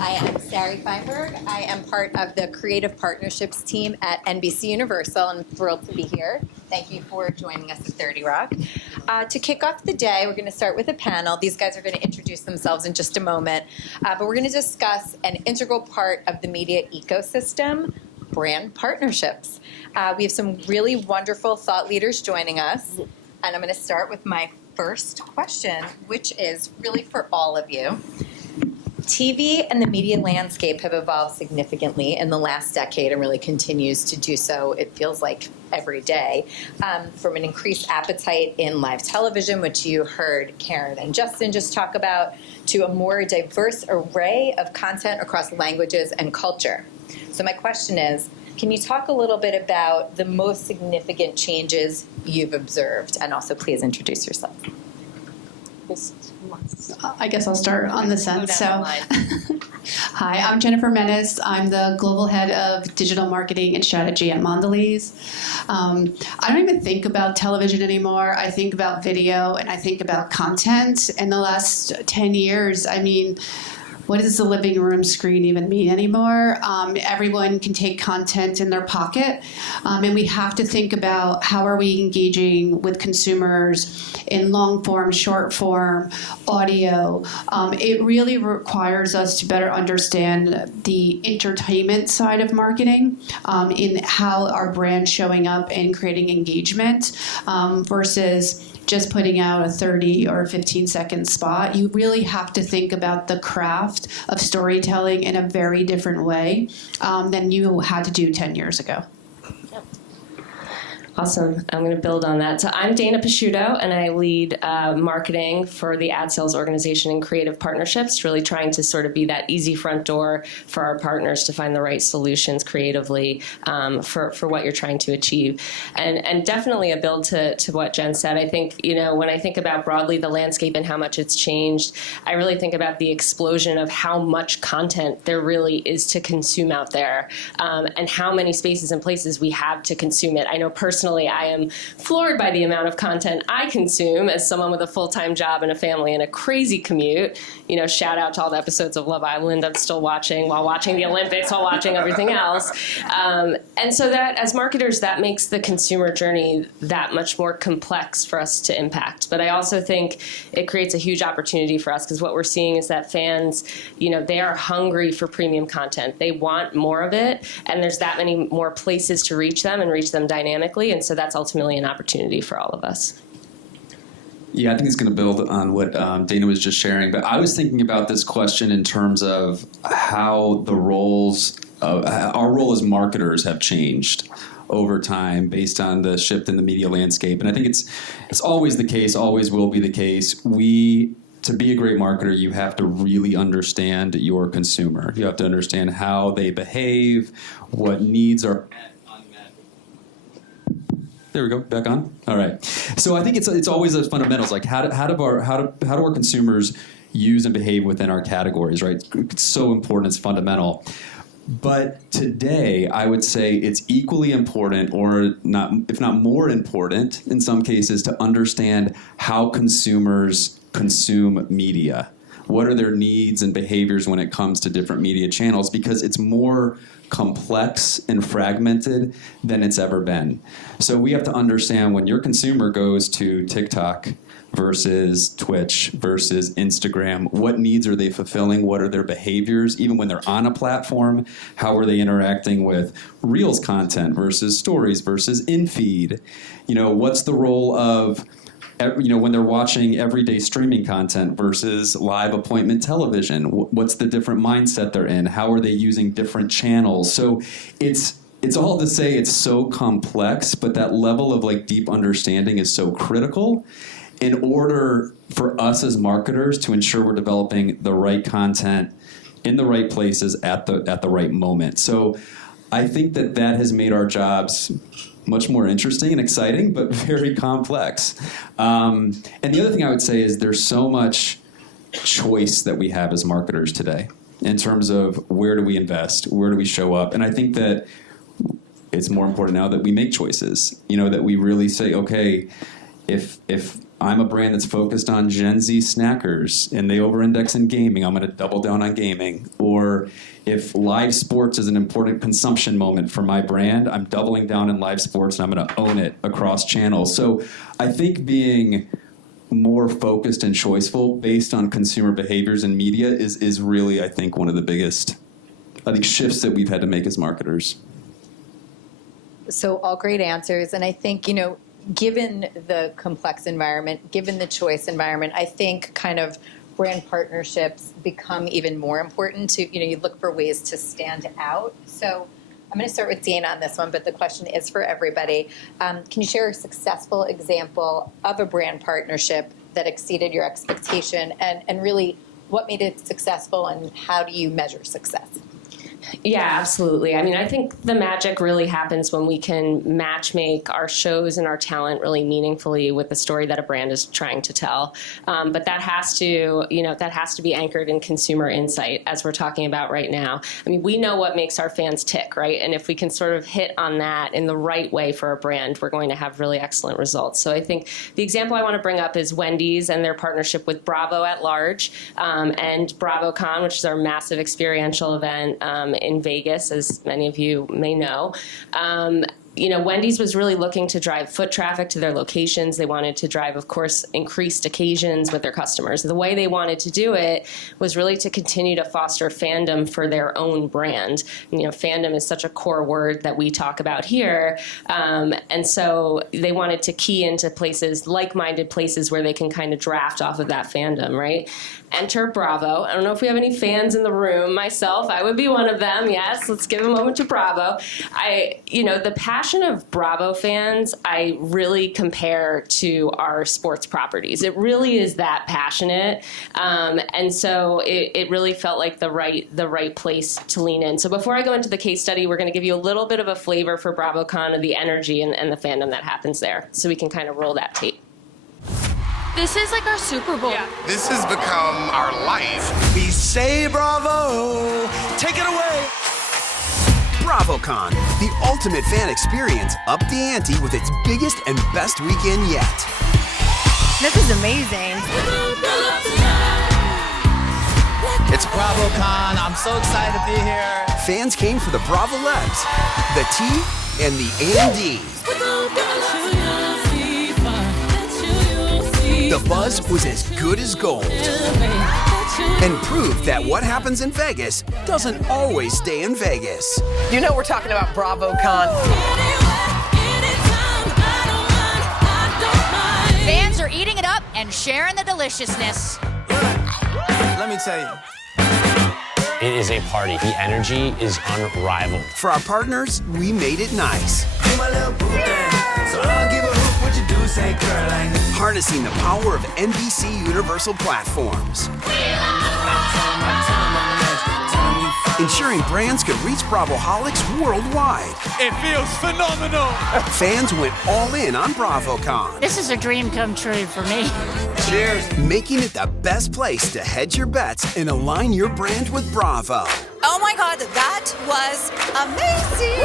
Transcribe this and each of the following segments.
I am Sari Feinberg. I am part of the Creative Partnerships team at NBCUniversal. I'm thrilled to be here. Thank you for joining us at 30 Rock. To kick off the day, we're going to start with a panel. These guys are going to introduce themselves in just a moment. But we're going to discuss an integral part of the media ecosystem, brand partnerships. We have some really wonderful thought leaders joining us. And I'm going to start with my first question, which is really for all of you. TV and the media landscape have evolved significantly in the last decade and really continues to do so, it feels like, every day. From an increased appetite in live television, which you heard Karen and Justin just talk about, to a more diverse array of content across languages and culture. So my question is, can you talk a little bit about the most significant changes you've observed? And also, please introduce yourself. I guess I'll start on this end. So, hi, I'm Jennifer Menace. I'm the global head of digital marketing and strategy at Mondelēz. I don't even think about television anymore. I think about video and I think about content. In the last 10 years, I mean, what does the living room screen even mean anymore? Everyone can take content in their pocket, and we have to think about how are we engaging with consumers in long form, short form, audio. It really requires us to better understand the entertainment side of marketing in how our brand's showing up and creating engagement versus just putting out a 30 or 15-second spot. You really have to think about the craft of storytelling in a very different way than you had to do 10 years ago. Awesome. I'm going to build on that. So I'm Dana Pasciuto, and I lead marketing for the ad sales organization in creative partnerships, really trying to sort of be that easy front door for our partners to find the right solutions creatively for what you're trying to achieve. And definitely a build to what Jen said. I think, you know, when I think about broadly the landscape and how much it's changed, I really think about the explosion of how much content there really is to consume out there and how many spaces and places we have to consume it. I know personally, I am floored by the amount of content I consume as someone with a full-time job and a family and a crazy commute. You know, shout out to all the episodes of Love Island I'm still watching while watching the Olympics, while watching everything else. And so that, as marketers, that makes the consumer journey that much more complex for us to impact. But I also think it creates a huge opportunity for us because what we're seeing is that fans, you know, they are hungry for premium content. They want more of it, and there's that many more places to reach them and reach them dynamically. And so that's ultimately an opportunity for all of us. Yeah, I think it's going to build on what Dana was just sharing. But I was thinking about this question in terms of how the roles, our role as marketers have changed over time based on the shift in the media landscape. And I think it's always the case, always will be the case. To be a great marketer, you have to really understand your consumer. You have to understand how they behave, what needs are unmet. There we go. Back on. All right. So I think it's always those fundamentals, like how do our consumers use and behave within our categories, right? It's so important. It's fundamental. But today, I would say it's equally important, or not, if not more important, in some cases, to understand how consumers consume media. What are their needs and behaviors when it comes to different media channels? Because it's more complex and fragmented than it's ever been. So we have to understand when your consumer goes to TikTok versus Twitch versus Instagram, what needs are they fulfilling? What are their behaviors? Even when they're on a platform, how are they interacting with Reels content versus Stories versus in-feed? You know, what's the role of when they're watching everyday streaming content versus live appointment television? What's the different mindset they're in? How are they using different channels? So it's all to say it's so complex, but that level of like deep understanding is so critical in order for us as marketers to ensure we're developing the right content in the right places at the right moment. So I think that has made our jobs much more interesting and exciting, but very complex. And the other thing I would say is there's so much choice that we have as marketers today in terms of where do we invest, where do we show up. And I think that it's more important now that we make choices, that we really say, okay, if I'm a brand that's focused on Gen Z snackers and they over-index in gaming, I'm going to double down on gaming. Or if live sports is an important consumption moment for my brand, I'm doubling down in live sports and I'm going to own it across channels. So I think being more focused and choiceful based on consumer behaviors and media is really, I think, one of the biggest shifts that we've had to make as marketers. So all great answers. And I think, given the complex environment, given the choice environment, I think kind of brand partnerships become even more important to, you look for ways to stand out. So I'm going to start with Dana on this one, but the question is for everybody. Can you share a successful example of a brand partnership that exceeded your expectation and really what made it successful and how do you measure success? Yeah, absolutely. I mean, I think the magic really happens when we can match make our shows and our talent really meaningfully with the story that a brand is trying to tell. But that has to, be anchored in consumer insight, as we're talking about right now. I mean, we know what makes our fans tick, right? And if we can sort of hit on that in the right way for a brand, we're going to have really excellent results. So I think the example I want to bring up is Wendy's and their partnership with Bravo at Large and BravoCon, which is our massive experiential event in Vegas, as many of you may know. Wendy's was really looking to drive foot traffic to their locations. They wanted to drive, of course, increased occasions with their customers. The way they wanted to do it was really to continue to foster fandom for their own brand. Fandom is such a core word that we talk about here. And so they wanted to key into places, like-minded places where they can kind of draft off of that fandom, right? Enter Bravo. I don't know if we have any fans in the room. Myself, I would be one of them. Yes, let's give a moment to Bravo. The passion of Bravo fans, I really compare to our sports properties. It really is that passionate, and so it really felt like the right place to lean in. So before I go into the case study, we're going to give you a little bit of a flavor for BravoCon of the energy and the fandom that happens there, so we can kind of roll that tape. This is like our Super Bowl. Yeah. This has become our life. We say bravo, take it away. BravoCon, the ultimate fan experience, up the ante with its biggest and best weekend yet. This is amazing. It's BravoCon. I'm so excited to be here. Fans came for the Bravo legs, the T, and the A&D. The buzz was as good as gold and proved that what happens in Vegas doesn't always stay in Vegas. We're talking about BravoCon. Fans are eating it up and sharing the deliciousness. Let me tell you. It is a party. The energy is unrivaled. For our partners, we made it nice. Harnessing the power of NBCUniversal platforms. Ensuring brands could reach Bravoholics worldwide. It feels phenomenal. Fans went all in on BravoCon. This is a dream come true for me. Cheers. Making it the best place to hedge your bets and align your brand with Bravo. Oh my God, that was amazing.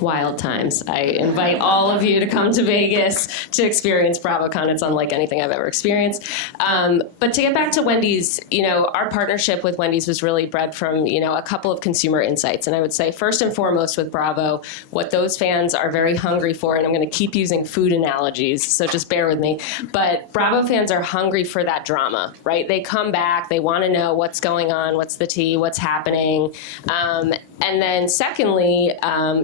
Wild times. I invite all of you to come to Vegas to experience BravoCon. It's unlike anything I've ever experienced. But to get back to Wendy's, our partnership with Wendy's was really bred from, a couple of consumer insights. And I would say first and foremost with Bravo, what those fans are very hungry for, and I'm going to keep using food analogies, so just bear with me. But Bravo fans are hungry for that drama, right? They come back, they want to know what's going on, what's the tea, what's happening. And then secondly,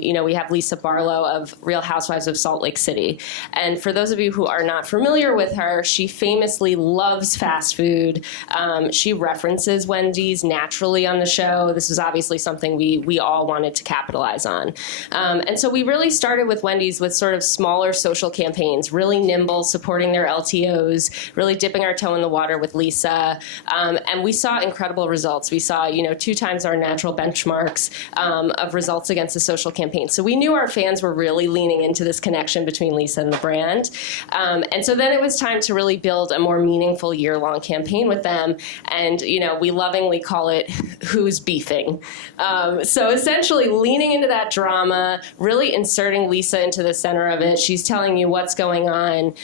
we have Lisa Barlow of Real Housewives of Salt Lake City. And for those of you who are not familiar with her, she famously loves fast food. She references Wendy's naturally on the show. This was obviously something we all wanted to capitalize on. And so we really started with Wendy's with sort of smaller social campaigns, really nimble, supporting their LTOs, really dipping our toe in the water with Lisa. And we saw incredible results. We saw, 2 times our natural benchmarks. of results against the social campaign. So we knew our fans were really leaning into this connection between Lisa and the brand. And so then it was time to really build a more meaningful year-long campaign with them. And, we lovingly call it Who's Beefing. So essentially leaning into that drama, really inserting Lisa into the center of it. She's telling you what's going on,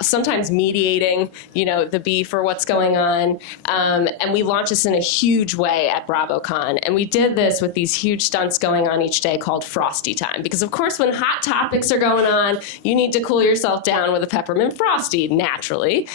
sometimes mediating, the beef or what's going on. And we launched this in a huge way at BravoCon. And we did this with these huge stunts going on each day called Frosty Time. Because, of course, when hot topics are going on, you need to cool yourself down with a peppermint Frosty, naturally.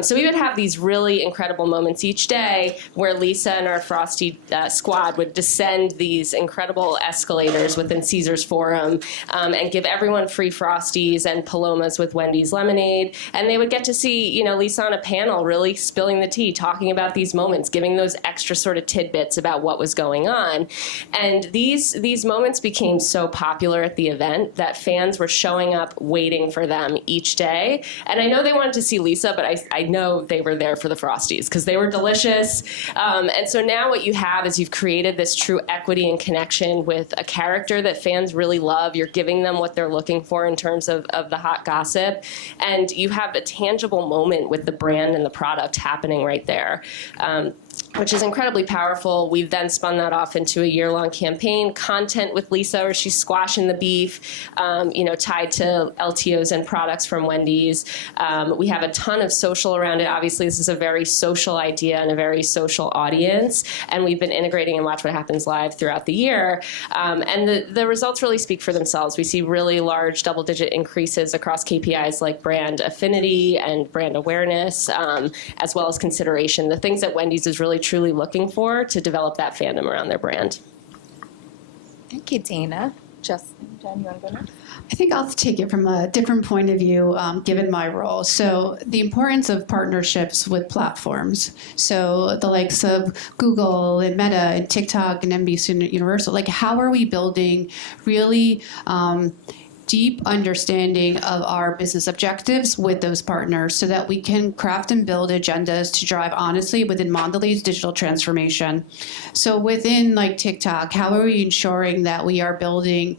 So we would have these really incredible moments each day where Lisa and our Frosty squad would descend these incredible escalators within Caesar's Forum and give everyone free Frosties and Palomas with Wendy's lemonade. And they would get to see, Lisa on a panel really spilling the tea, talking about these moments, giving those extra sort of tidbits about what was going on. And these moments became so popular at the event that fans were showing up waiting for them each day. And I know they wanted to see Lisa, but I know they were there for the Frosties because they were delicious. And so now what you have is you've created this true equity and connection with a character that fans really love. You're giving them what they're looking for in terms of the hot gossip. And you have a tangible moment with the brand and the product happening right there. Which is incredibly powerful. We've then spun that off into a year-long campaign, content with Lisa, where she's squashing the beef, tied to LTOs and products from Wendy's. We have a ton of social around it. Obviously, this is a very social idea and a very social audience, and we've been integrating and Watch What Happens Live throughout the year. And the results really speak for themselves. We see really large double-digit increases across KPIs like brand affinity and brand awareness, as well as consideration. The things that Wendy's is really truly looking for to develop that fandom around their brand. Thank you, Dana. Justin, Jen, you want to go next? I think I'll take it from a different point of view, given my role. So the importance of partnerships with platforms. So the likes of Google and Meta and TikTok and NBCUniversal, like how are we building really deep understanding of our business objectives with those partners so that we can craft and build agendas to drive honestly within Mondelēz digital transformation. So within like TikTok, how are we ensuring that we are building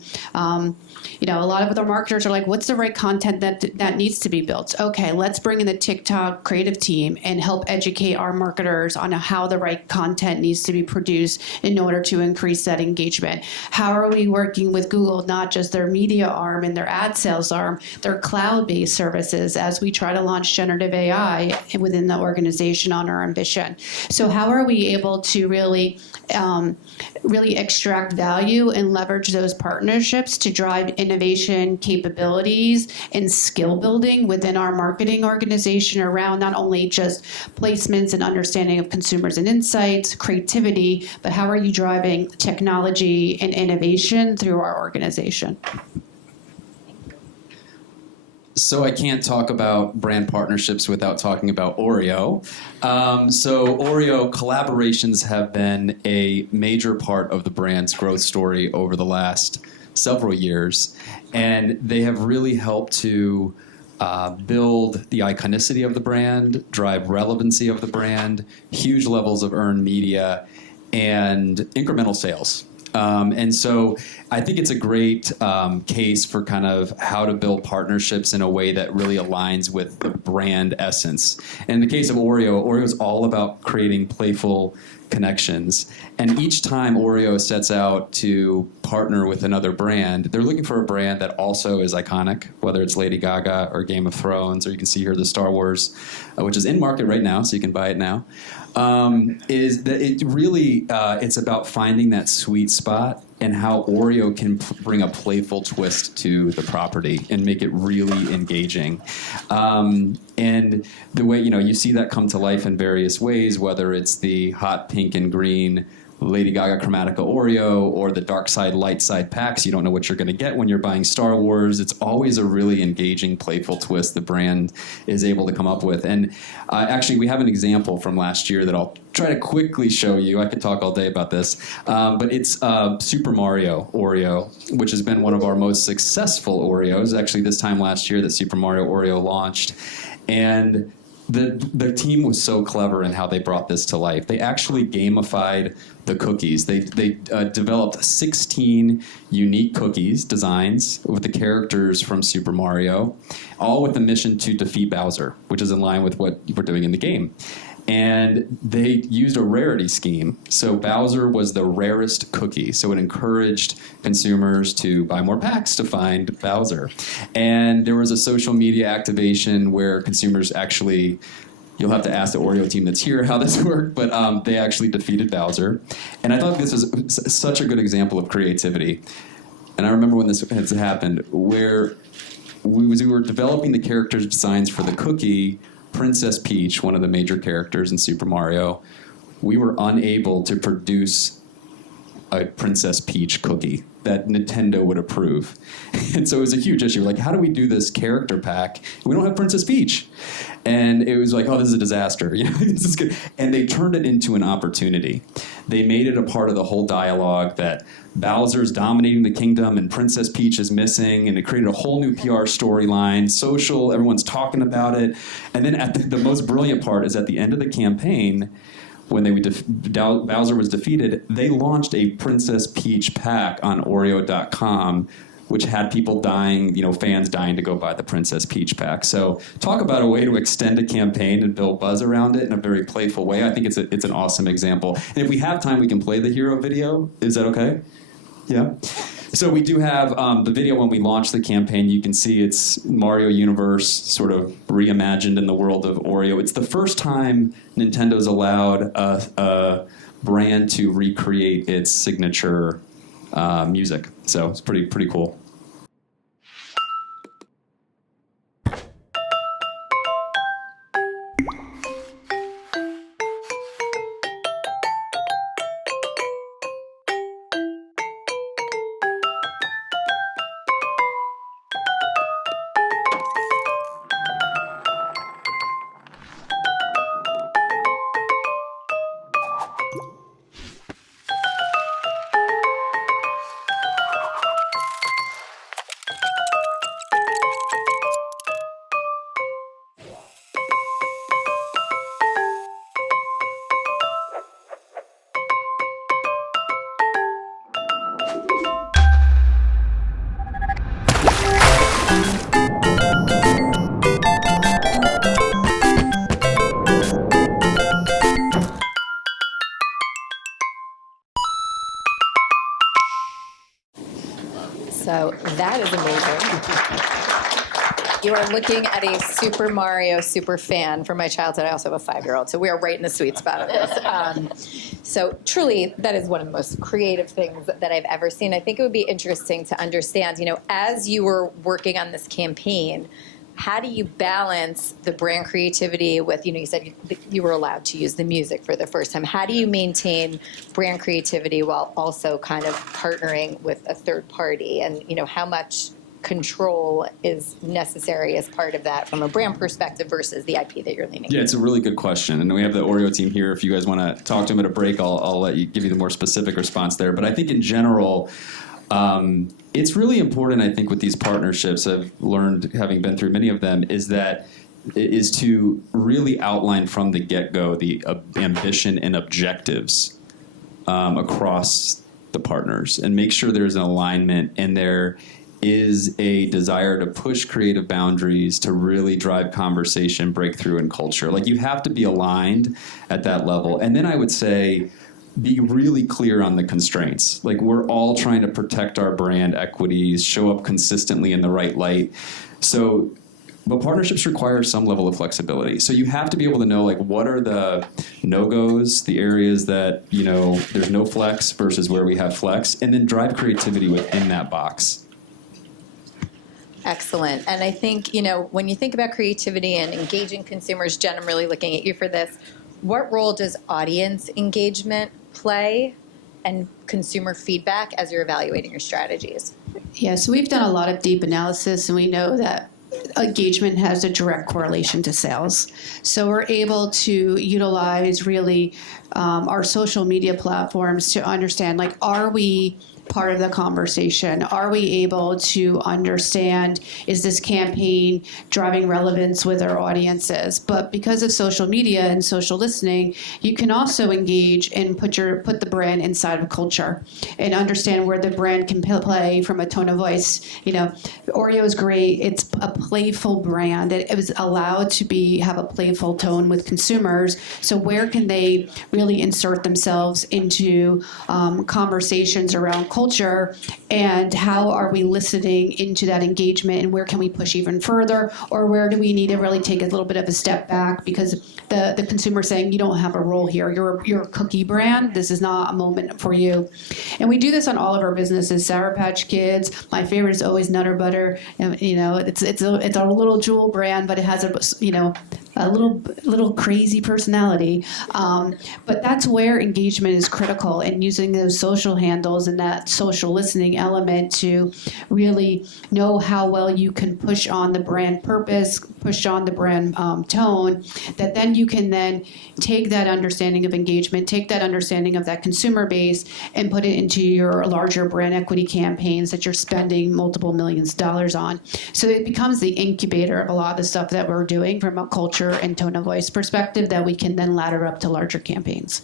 a lot of other marketers are like, what's the right content that needs to be built? Okay, let's bring in the TikTok creative team and help educate our marketers on how the right content needs to be produced in order to increase that engagement. How are we working with Google, not just their media arm and their ad sales arm, their cloud-based services as we try to launch generative AI within the organization on our ambition? So how are we able to really extract value and leverage those partnerships to drive innovation capabilities and skill building within our marketing organization around not only just placements and understanding of consumers and insights, creativity, but how are you driving technology and innovation through our organization? So I can't talk about brand partnerships without talking about Oreo. So Oreo collaborations have been a major part of the brand's growth story over the last several years, and they have really helped to build the iconicity of the brand, drive relevancy of the brand, huge levels of earned media, and incremental sales. And so I think it's a great case for kind of how to build partnerships in a way that really aligns with the brand essence. In the case of Oreo is all about creating playful connections. And each time Oreo sets out to partner with another brand, they're looking for a brand that also is iconic, whether it's Lady Gaga or Game of Thrones, or you can see here the Star Wars, which is in market right now, so you can buy it now. Is that it really, it's about finding that sweet spot and how Oreo can bring a playful twist to the property and make it really engaging. And the way, you see that come to life in various ways, whether it's the hot pink and green Lady Gaga Chromatica Oreo or the dark side, light side packs. You don't know what you're going to get when you're buying Star Wars. It's always a really engaging, playful twist the brand is able to come up with. And actually, we have an example from last year that I'll try to quickly show you. I could talk all day about this. But it's Super Mario Oreo, which has been one of our most successful Oreos. Actually, this time last year that Super Mario Oreo launched. And the team was so clever in how they brought this to life. They actually gamified the cookies. They developed 16 unique cookies designs with the characters from Super Mario, all with the mission to defeat Bowser, which is in line with what we're doing in the game. And they used a rarity scheme. So Bowser was the rarest cookie. So it encouraged consumers to buy more packs to find Bowser. And there was a social media activation where consumers actually, you'll have to ask the Oreo team that's here how this worked, but they actually defeated Bowser. And I thought this was such a good example of creativity. And I remember when this has happened, where we were developing the character designs for the cookie, Princess Peach, one of the major characters in Super Mario, we were unable to produce a Princess Peach cookie that Nintendo would approve. And so it was a huge issue. Like, how do we do this character pack? We don't have Princess Peach. And it was like, oh, this is a disaster. You know, this is good. And they turned it into an opportunity. They made it a part of the whole dialogue that Bowser's dominating the kingdom and Princess Peach is missing, and it created a whole new PR storyline, social, everyone's talking about it. And then the most brilliant part is at the end of the campaign, when Bowser was defeated, they launched a Princess Peach pack on Oreo.com, which had people dying, fans dying to go buy the Princess Peach pack. So talk about a way to extend a campaign and build buzz around it in a very playful way. I think it's an awesome example. And if we have time, we can play the hero video. Is that okay? Yeah. So we do have the video when we launched the campaign. You can see it's Mario Universe sort of reimagined in the world of Oreo. It's the first time Nintendo's allowed a brand to recreate its signature music. So it's pretty cool. So that is amazing. You are looking at a Super Mario super fan from my childhood. I also have a 5-year-old, so we are right in the sweet spot of this. So truly, that is one of the most creative things that I've ever seen. I think it would be interesting to understand, as you were working on this campaign, how do you balance the brand creativity with, you said you were allowed to use the music for the first time. How do you maintain brand creativity while also kind of partnering with a third party? And, how much control is necessary as part of that from a brand perspective versus the IP that you're leaning? Yeah, it's a really good question. And we have the Oreo team here. If you guys want to talk to them at a break, I'll let you give you the more specific response there. But I think in general, it's really important, I think, with these partnerships, I've learned, having been through many of them, is to really outline from the get-go the ambition and objectives across the partners and make sure there's an alignment and there is a desire to push creative boundaries to really drive conversation, breakthrough, and culture. Like, you have to be aligned at that level. And then I would say, be really clear on the constraints. Like, we're all trying to protect our brand equities, show up consistently in the right light. But partnerships require some level of flexibility. So you have to be able to know, like, what are the no-goes, the areas that, there's no flex versus where we have flex, and then drive creativity within that box. Excellent. And I think, when you think about creativity and engaging consumers, Jen, I'm really looking at you for this. What role does audience engagement play and consumer feedback as you're evaluating your strategies? Yeah, so we've done a lot of deep analysis, and we know that engagement has a direct correlation to sales. So we're able to utilize really our social media platforms to understand, like, are we part of the conversation? Are we able to understand, is this campaign driving relevance with our audiences? But because of social media and social listening, you can also engage and put the brand inside of culture and understand where the brand can play from a tone of voice. Oreo is great. It's a playful brand. It was allowed to have a playful tone with consumers. So where can they really insert themselves into conversations around culture, and how are we listening into that engagement, and where can we push even further, or where do we need to really take a little bit of a step back because the consumer saying you don't have a role here. You're a cookie brand. This is not a moment for you. And we do this on all of our businesses. Sour Patch Kids. My favorite is always Nutter Butter. It's a little jewel brand, but it has a little crazy personality. But that's where engagement is critical, and using those social handles and that social listening element to really know how well you can push on the brand purpose, push on the brand tone, that then you can then take that understanding of engagement, take that understanding of that consumer base, and put it into your larger brand equity campaigns that you're spending multiple millions of dollars on. So it becomes the incubator of a lot of the stuff that we're doing from a culture and tone of voice perspective that we can then ladder up to larger campaigns.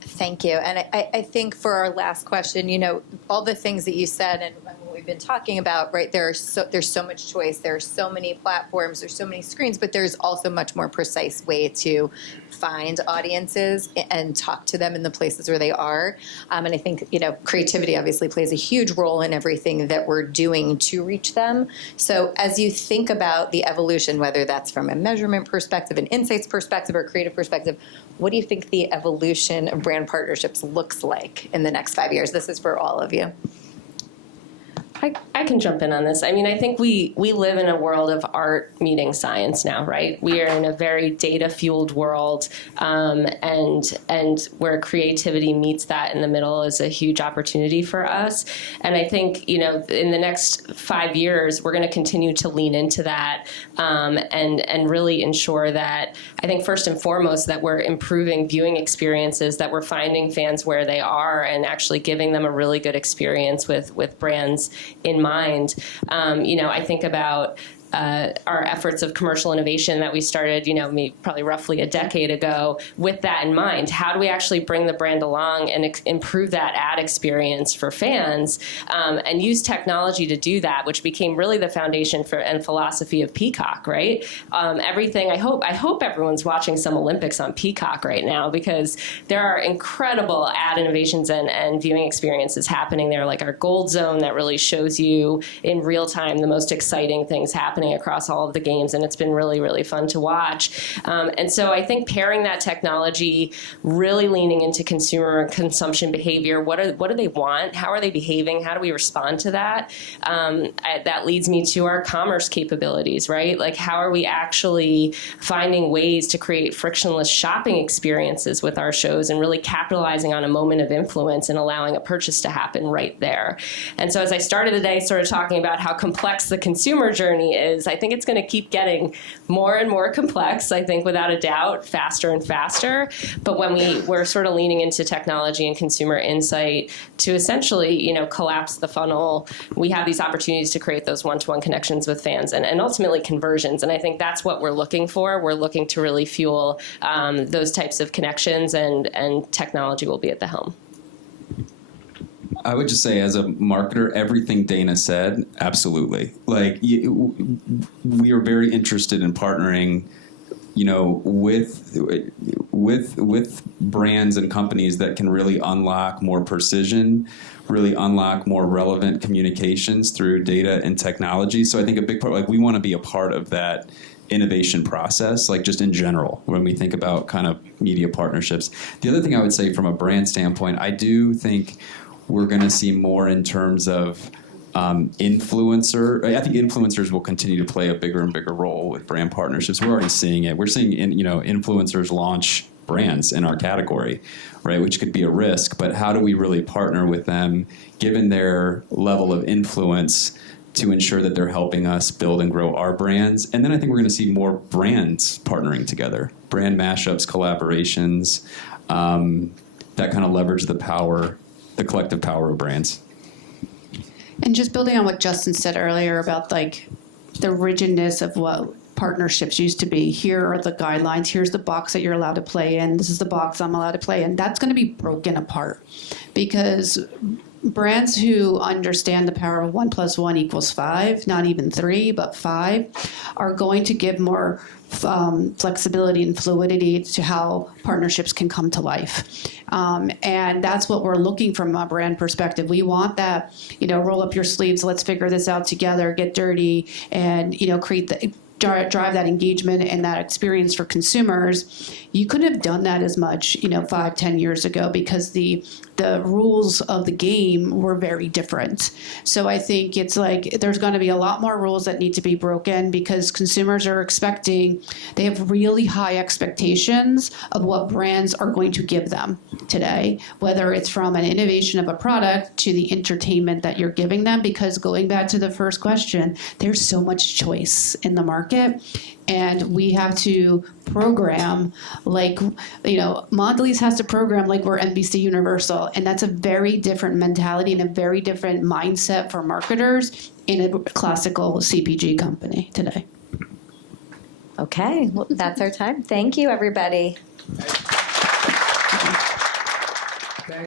Thank you. And I think for our last question, all the things that you said and what we've been talking about, right, there's so much choice. There are so many platforms. There's so many screens, but there's also much more precise way to find audiences and talk to them in the places where they are. And I think, creativity obviously plays a huge role in everything that we're doing to reach them. So as you think about the evolution, whether that's from a measurement perspective, an insights perspective, or creative perspective, what do you think the evolution of brand partnerships looks like in the next 5 years? This is for all of you. I can jump in on this. I mean, I think we live in a world of art meeting science now, right? We are in a very data-fueled world, and where creativity meets that in the middle is a huge opportunity for us. And I think, in the next 5 years, we're going to continue to lean into that, and really ensure that, I think first and foremost, that we're improving viewing experiences, that we're finding fans where they are and actually giving them a really good experience with brands in mind. I think about our efforts of commercial innovation that we started, probably roughly a decade ago with that in mind. How do we actually bring the brand along and improve that ad experience for fans, and use technology to do that, which became really the foundation and philosophy of Peacock, right? Everything, I hope everyone's watching some Olympics on Peacock right now, because there are incredible ad innovations and viewing experiences happening there, like our Gold Zone that really shows you in real time the most exciting things happening across all of the games, and it's been really, really fun to watch. And so I think pairing that technology, really leaning into consumer consumption behavior, what do they want? How are they behaving? How do we respond to that? That leads me to our commerce capabilities, right? Like, how are we actually finding ways to create frictionless shopping experiences with our shows and really capitalizing on a moment of influence and allowing a purchase to happen right there? And so as I started the day sort of talking about how complex the consumer journey is, I think it's going to keep getting more and more complex, I think, without a doubt, faster and faster. But when we're sort of leaning into technology and consumer insight to essentially, collapse the funnel, we have these opportunities to create those one-to-one connections with fans and ultimately conversions. And I think that's what we're looking for. We're looking to really fuel those types of connections, and technology will be at the helm. I would just say, as a marketer, everything Dana said, absolutely. Like, we are very interested in partnering, with brands and companies that can really unlock more precision, really unlock more relevant communications through data and technology. So I think a big part, we want to be a part of that innovation process, just in general, when we think about kind of media partnerships. The other thing I would say from a brand standpoint, I do think we're going to see more in terms of influencer. I think influencers will continue to play a bigger and bigger role with brand partnerships. We're already seeing it. We're seeing, influencers launch brands in our category, right? Which could be a risk, but how do we really partner with them, given their level of influence, to ensure that they're helping us build and grow our brands? And then I think we're going to see more brands partnering together, brand mashups, collaborations, that kind of leverage the collective power of brands. And just building on what Justin said earlier about like the rigidness of what partnerships used to be. Here are the guidelines. Here's the box that you're allowed to play in. This is the box I'm allowed to play in. That's going to be broken apart because brands who understand the power of 1 + 1 = 5, not even 3, but 5, are going to give more flexibility and fluidity to how partnerships can come to life. And that's what we're looking from a brand perspective. We want that, roll up your sleeves, let's figure this out together, get dirty, and, drive that engagement and that experience for consumers. You couldn't have done that as much, 5-10 years ago because the rules of the game were very different. So I think it's like there's going to be a lot more rules that need to be broken because consumers are they have really high expectations of what brands are going to give them today, whether it's from an innovation of a product to the entertainment that you're giving them. Because going back to the first question, there's so much choice in the market. And we have to program like, Mondelēz has to program like we're NBCUniversal. And that's a very different mentality and a very different mindset for marketers in a classical CPG company today. Okay, well, that's our time. Thank you, everybody.